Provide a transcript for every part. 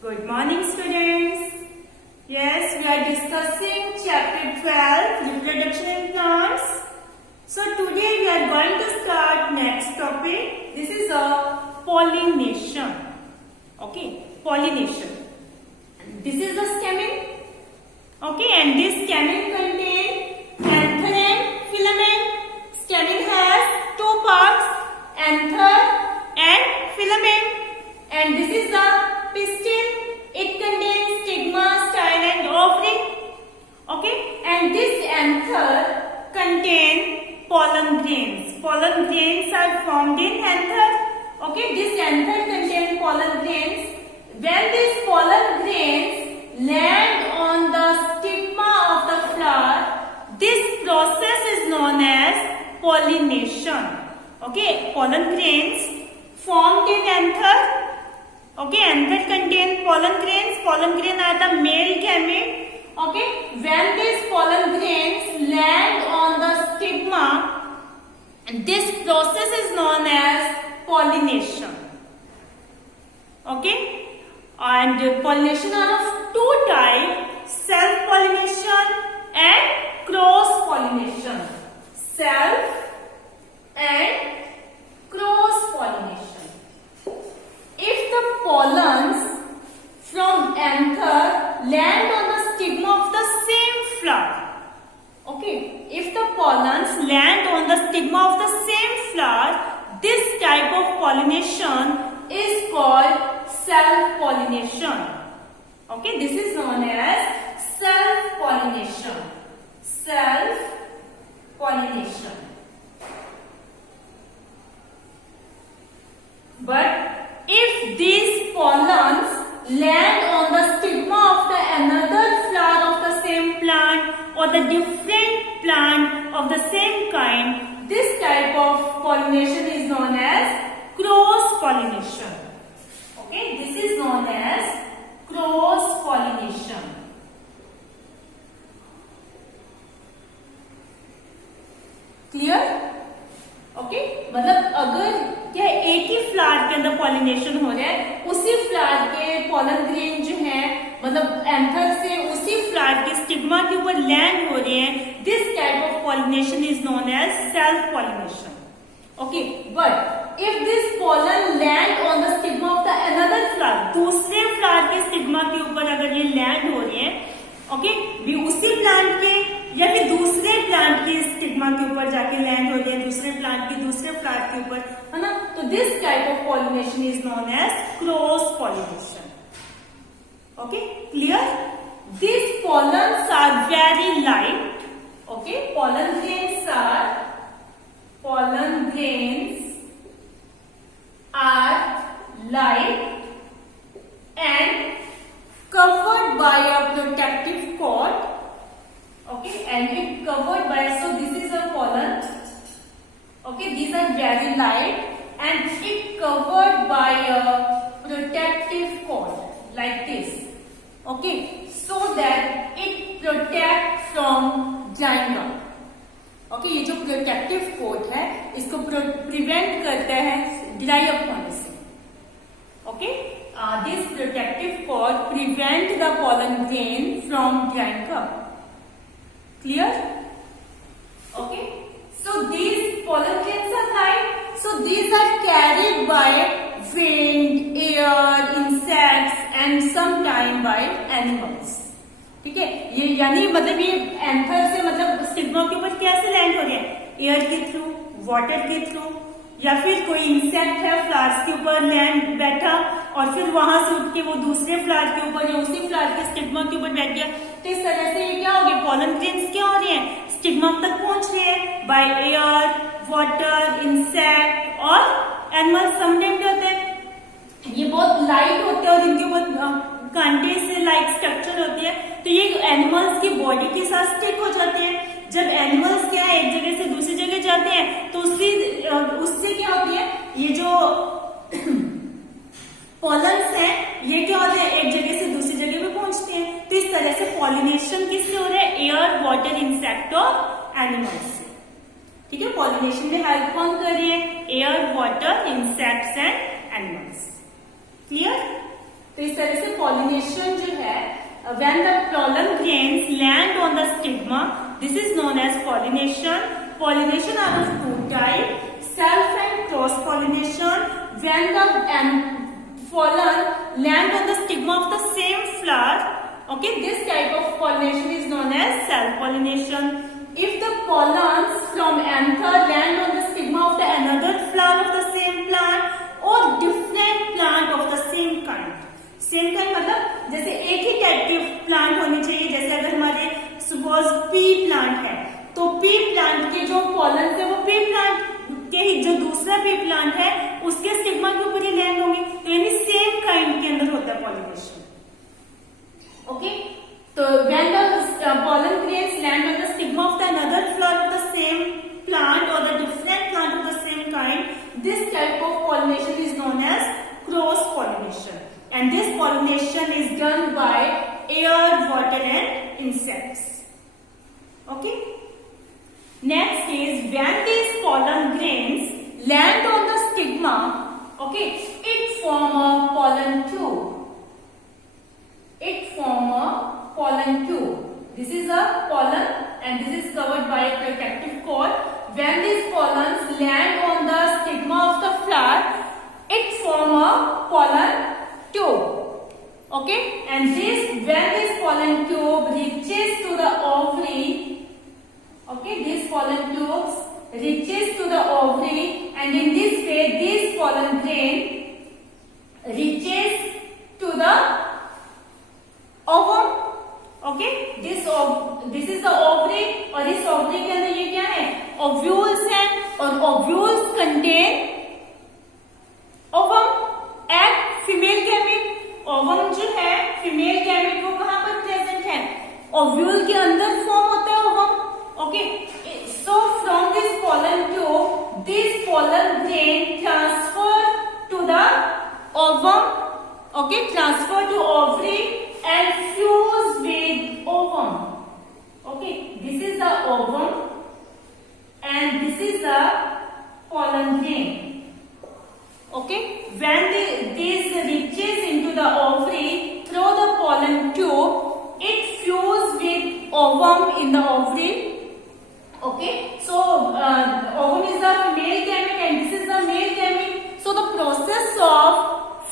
Good morning, students. Yes, we are discussing chapter 12, reproduction in plants. So today we are going to start next topic. This is a pollination. Okay, pollination. This is the stamen. Okay, and this stamen contains anther and filament. Stamen has two parts, anther and filament. And this is the pistil. It contains stigma, style and ovary. Okay, and this anther contains pollen grains. Pollen grains are formed in anther. Okay, this anther contains pollen grains. When these pollen grains land on the stigma of the flower, this process is known as pollination. Okay, pollen grains formed in anther. Okay, anther contain pollen grains. Pollen grains are the male gamete. Okay, when these pollen grains land on the stigma, this process is known as pollination. Okay, and pollination are of two types: self-pollination and cross-pollination. Self and cross-pollination. If the pollens from anther land on the stigma of the same flower, okay, if the pollens land on the stigma of the same flower, this type of pollination is called self-pollination. Okay, this is known as self-pollination. Self-pollination. But if these pollens land on the stigma of the another flower of the same plant or the different plant of the same kind, this type of pollination is known as cross-pollination. Okay, this is known as cross-pollination. Clear? Okay, मतलब अगर क्या एक ही flower के अंदर pollination हो रहा है, उसी फ्लावर के पॉलन ग्रेन जो है मतलब एंथर से उसी फ्लावर के स्टिग्मा के ऊपर लैंड हो रहे हैं, this type of pollination is known as self pollination. Okay, but if this pollen land on the stigma of the another flower, दूसरे फ्लावर के स्टिग्मा के ऊपर अगर ये लैंड हो रहे हैं, ओके, भी उसी प्लांट के या फिर दूसरे प्लांट के स्टिग्मा के ऊपर जाके लैंड हो रही है, दूसरे प्लांट के दूसरे फ्लावर के ऊपर, है ना, तो this type of pollination is known as cross pollination. Okay, clear? This pollens are very light. Okay, pollen grains are light and covered by a protective coat. Okay, and it covered by, so this is a pollen. Okay, these are very light and it covered by a protective coat like this. Okay, so that it protect from drying up. Okay, ये जो protective coat है इसको prevent करता है dry up होने से. Okay, this protective coat prevent the pollen grain from drying up. Clear? Okay, so these pollen grains are light, so these are carried by wind, air, insects and sometime by animals. ठीक है, ये यानी मतलब ये anther से मतलब stigma के ऊपर कैसे लैंड हो रहे हैं? एयर के थ्रू, वाटर के थ्रू, या फिर कोई इंसेक्ट है फ्लावर्स के ऊपर लैंड बैठा और फिर वहां से उठ के वो दूसरे फ्लावर के ऊपर या उसी फ्लावर के स्टिग्मा के ऊपर बैठ गया. तो इस तरह से ये क्या हो गया? पॉलन ग्रेन्स क्या हो रहे हैं? स्टिग्मा तक पहुंच रहे हैं बाय एयर, वाटर, इंसेक्ट और एनिमल्स. समटाइम क्या होते हैं, ये बहुत लाइट होते हैं और इनके बहुत कांटे से लाइक स्ट्रक्चर होती है, तो ये एनिमल्स की बॉडी के साथ स्टिक हो जाते हैं. जब एनिमल्स क्या है एक जगह से दूसरी जगह जाते हैं तो उससे क्या होती है, ये जो पॉलन्स हैं ये क्या होते हैं एक जगह से दूसरी जगह पे पहुंचते हैं. तो इस तरह से पॉलिनेशन किससे हो रहा है? एयर, वाटर, इंसेक्ट और एनिमल्स से. ठीक है, पॉलिनेशन में हेल्प कौन कर रही है? Air, water, insects and animals. Clear? तो इस तरह से पॉलिनेशन जो है, when the pollen grains land on the stigma, this is known as pollination. Pollination are of two types, self and cross pollination. When the pollen land on the stigma of the same flower, okay, this type of pollination is known as self pollination. If the pollens from anther land on the stigma of the another flower of the same plant or different plant of the same kind. Same kind मतलब जैसे एक ही type की plant होनी चाहिए, जैसे अगर हमारे suppose P plant है तो पी प्लांट के जो पॉलन थे वो पी प्लांट के ही जो दूसरा पी प्लांट है उसके स्टिग्मा के ऊपर ही लैंड होंगे, तो यानी सेम काइंड के अंदर होता है पॉलिनेशन। ओके, तो when the pollen grains land on the stigma of the another flower of the same plant or the different plant of the same kind, this type of pollination is known as cross pollination. And this pollination is done by air, water and insects. Okay. Next is when these pollen grains land on the stigma, okay, it form a pollen tube. It form a pollen tube. This is a pollen and this is covered by a protective coat. When these pollens land on the stigma of the flower, it form a pollen tube. Okay, and when this pollen tube reaches to the ovary, okay, these pollen tubes reaches to the ovary, and in this way this pollen grain reaches to the ovum. Okay, this is the ovary, और इस ovary के अंदर ये क्या है, ovules है, और ovules contain ovum, egg, female gamete. Ovum जो है फीमेल गैमेट वो कहां पर प्रेजेंट है, ओव्यूल के अंदर फॉर्म होता है ovum. Okay, so from this pollen tube this pollen grain transfer to the ovum, okay, transfer to ovary and fuse with ovum. Okay, this is the ovum and this is the pollen grain. Okay, when this reaches into the ovary through the pollen tube, it fuses with ovum in the ovary. Okay, so ovum is the female gamete and this is the male gamete. So the process of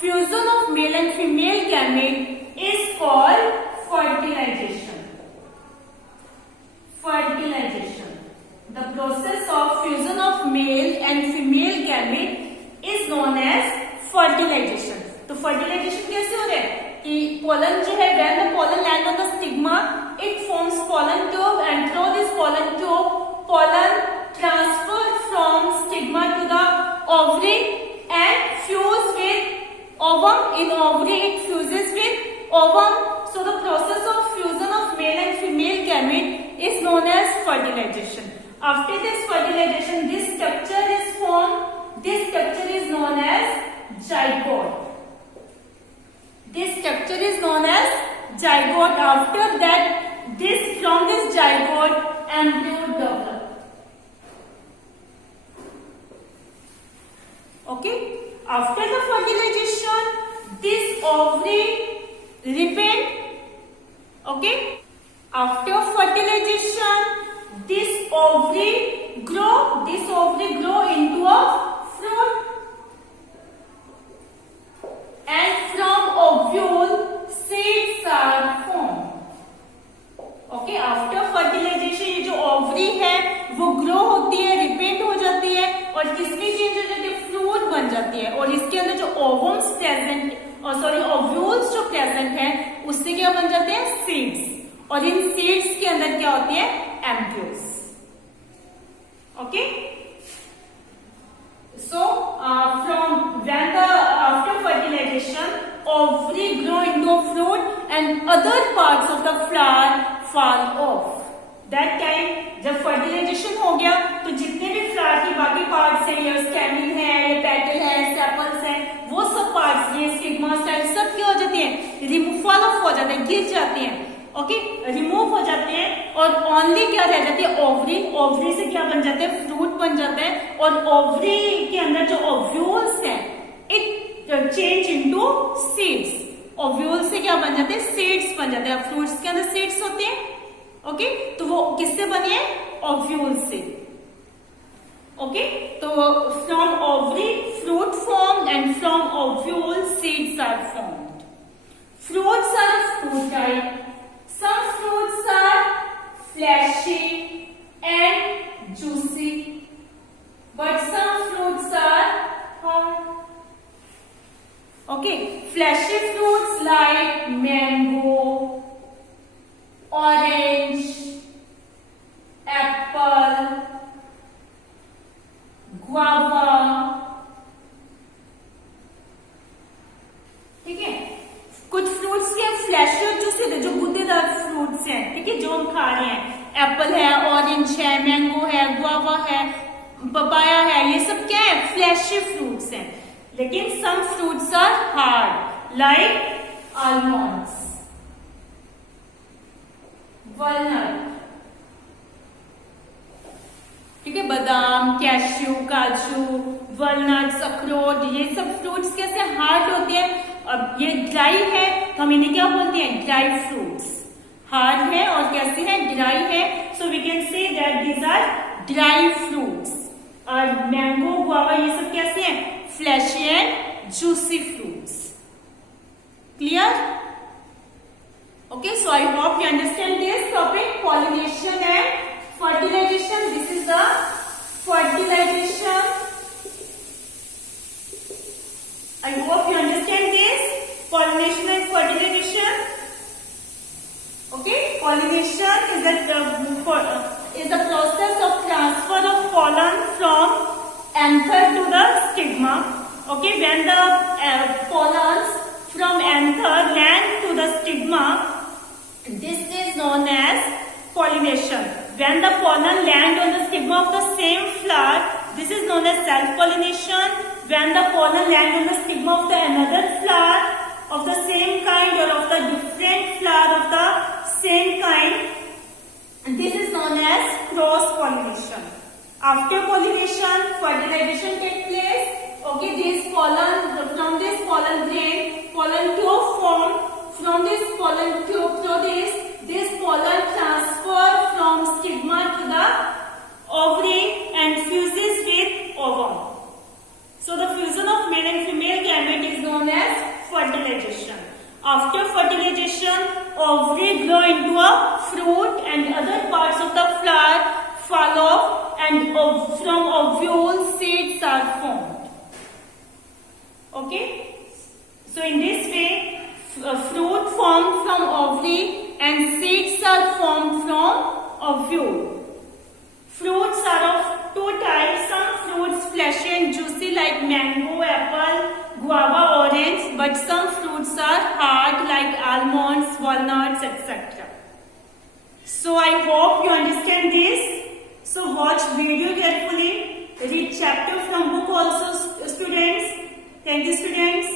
fusion of male and female gamete is called fertilization. Fertilization. The process of fusion of male and female gamete is known as fertilization. तो fertilization कैसे हो रहा है कि pollen जो है when the pollen land on the stigma, it forms pollen tube and through this pollen tube, pollen transfer from stigma to the ovary and fuse with ovum. In ovary it fuses with ovum. So the process of fusion of male and female gamete is known as fertilization. After this fertilization, this structure is formed. This structure is known as zygote. This structure is known as zygote. After that, from this zygote, embryo develop. Okay. After the fertilization, this ovary repent. Okay. After fertilization, this ovary grow. This ovary grow into a fruit, and from ovule seeds are formed. Okay, after fertilization ये जो ovary है वो grow होती है, repeat हो जाती है और किसमें change हो जाती है, fruit बन जाती है, और इसके अंदर जो ovums present ovules जो present है उससे क्या बन जाते हैं, seeds, और इन seeds के अंदर क्या होती है, embryos. Okay. So, after fertilization, ovary grow into a fruit and other parts of the flower fall off. That time जब fertilization हो गया तो जितने भी flower के बाकी parts हैं, ये stamen है, ये petal है, sepals है, वो सब parts, ये stigma style सब क्या हो जाते हैं, fall off हो जाते हैं, गिर जाते हैं। ओके, रिमूव हो जाते हैं और ओनली क्या रह जाती है, ओवरी। ओवरी से क्या बन जाते हैं, फ्रूट बन जाते हैं, और ओवरी के अंदर जो ओव्यूल्स हैं it change into seeds. Ovule से क्या बन जाते हैं, सीड्स बन जाते हैं। फ्रूट्स के अंदर सीड्स होते हैं, ओके, तो वो किससे बनी है, ओव्यूल से, ओके। तो from ovary fruit form and from ovule seeds are formed. Fruits are fruit type, some fruits are fleshy and juicy, but some fruits are hard. Okay, fleshy fruits like mango, orange, apple, guava, ठीक है। कुछ fruits के flashy और juicy थे, जो गुद्देदार fruits हैं, ठीक है, जो हम खा रहे हैं। एप्पल है, ऑरेंज है, मैंगो है, गुआवा है, पपाया है, ये सब क्या है, फ्लैशी फ्रूट्स हैं। लेकिन some fruits are hard like almonds, walnut, ठीक है, बादाम, कैश्यू, काजू, वॉलनट्स, अखरोट, ये सब फ्रूट्स कैसे हार्ड होते हैं। अब ये ड्राई है तो हम इन्हें क्या बोलते हैं, ड्राई फ्रूट्स। हार्ड है और कैसे है, ड्राई है, so we can say that these are dry fruits. और मैंगो, गुआवा, ये सब कैसे हैं, fleshy and juicy fruits. Clear? Okay, so I hope you understand this topic, pollination and fertilization. This is the fertilization. I hope you understand this, pollination and fertilization. Okay, pollination is the process of transfer of pollen from anther to the stigma. Okay, when the pollens from anther land to the stigma, this is known as pollination. When the pollen land on the stigma of the same flower, this is known as self-pollination. When the pollen land on the stigma of the another flower of the same kind or of the different flower of the same kind, this is known as cross-pollination. After pollination, fertilization takes place. Okay, this pollen, from this pollen grain, pollen tube form. From this pollen tube to this pollen transfer from stigma to the ovary and fuses with ovum. So the fusion of male and female gamete is known as fertilization. After fertilization, ovary grow into a fruit and other parts of the flower fall off, and from ovule seeds are formed. Okay, so in this way, fruit formed from ovary and seeds are formed from ovule. Fruits are of two types. Some fruits fleshy and juicy like mango, apple, guava, orange, but some fruits are hard like almonds, walnuts, etc. So I hope you understand this. So watch video carefully. Read chapter from book also, students. Thank you, students.